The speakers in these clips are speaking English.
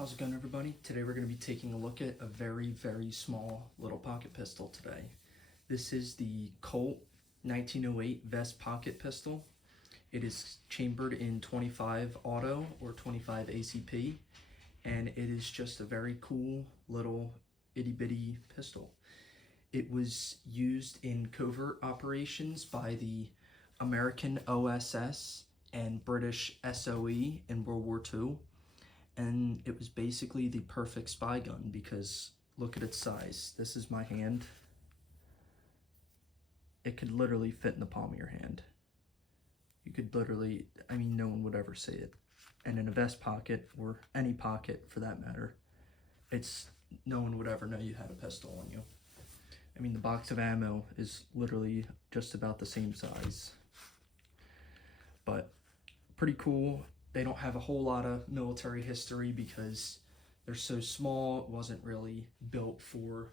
How's it going, everybody? Today we're going to be taking a look at a very small little pocket pistol today. This is the Colt 1908 vest pocket pistol. It is chambered in 25 auto or 25 ACP, and it is just a very cool little itty bitty pistol. It was used in covert operations by the American OSS and British SOE in World War II. And it was basically the perfect spy gun because look at its size. This is my hand. It could literally fit in the palm of your hand. You could literally, no one would ever say it. And in a vest pocket, or any pocket for that matter, no one would ever know you had a pistol on you. The box of ammo is literally just about the same size. But pretty cool. They don't have a whole lot of military history because they're so small. It wasn't really built for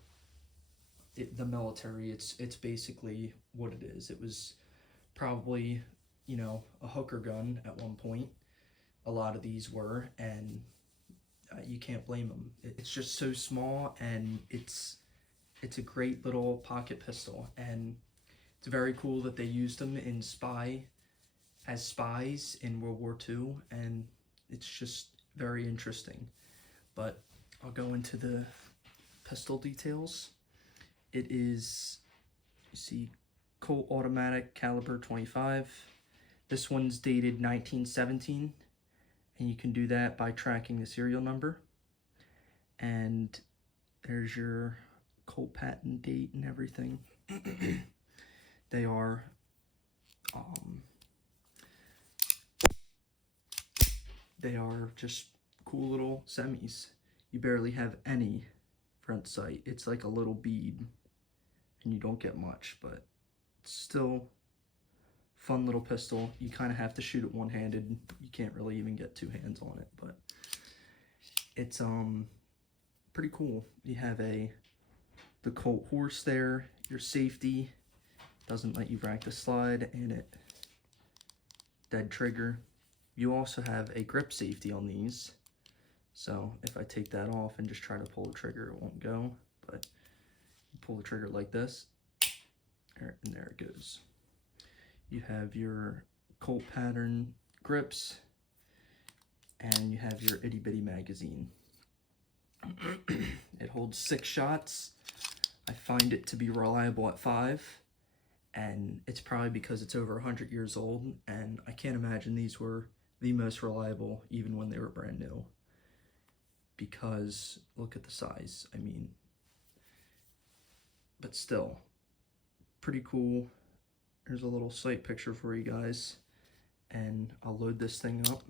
the military. It's basically what it is. It was probably, a hooker gun at one point. A lot of these were, and you can't blame them. It's just so small, and it's a great little pocket pistol, and it's very cool that they used them as spies in World War II, and it's just very interesting. But I'll go into the pistol details. It is, you see, Colt automatic caliber 25. This one's dated 1917, and you can do that by tracking the serial number. And there's your Colt patent date and everything. They are just cool little semis. You barely have any front sight. It's like a little bead, and you don't get much, but it's still fun little pistol. You kind of have to shoot it one-handed. You can't really even get two hands on it, but it's pretty cool. You have the Colt horse there, your safety, doesn't let you rack the slide, and it dead trigger. You also have a grip safety on these, so if I take that off and just try to pull the trigger, it won't go, but you pull the trigger like this, and there it goes. You have your Colt pattern grips, and you have your itty bitty magazine. It holds 6 shots. I find it to be reliable at 5, and it's probably because it's over 100 years old, and I can't imagine these were the most reliable even when they were brand new, because look at the size. But still pretty cool. Here's a little sight picture for you guys, and I'll load this thing up.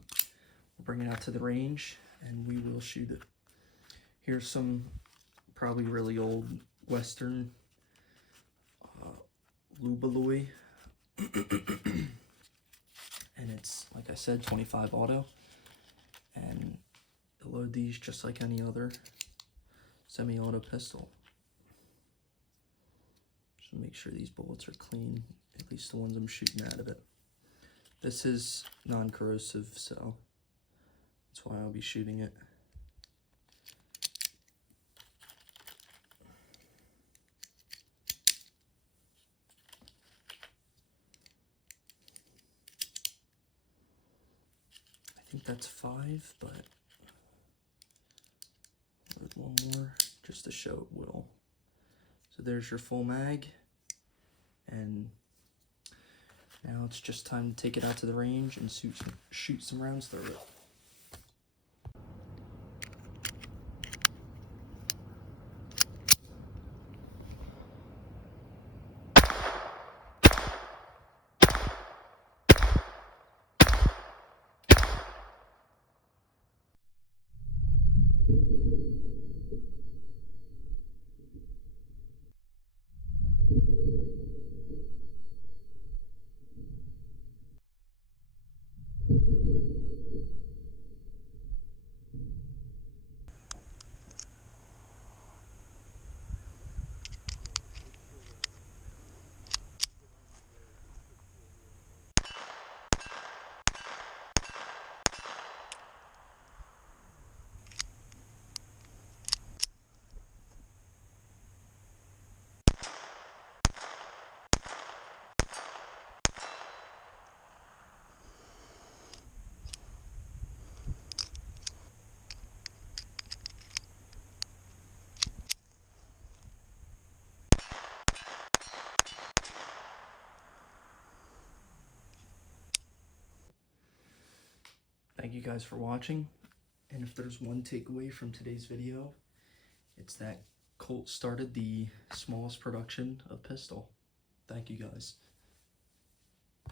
We'll bring it out to the range and we will shoot it. Here's some probably really old Western Lubaloy. And it's, like I said, 25 auto, and you'll load these just like any other semi-auto pistol. Just make sure these bullets are clean, at least the ones I'm shooting out of it. This is non-corrosive, so that's why I'll be shooting it. I think that's 5, but load one more just to show it will. So there's your full mag, and now it's just time to take it out to the range and shoot some rounds through it. thank you guys for watching. And if there's one takeaway from today's video, it's that Colt started the smallest production of pistol. Thank you guys.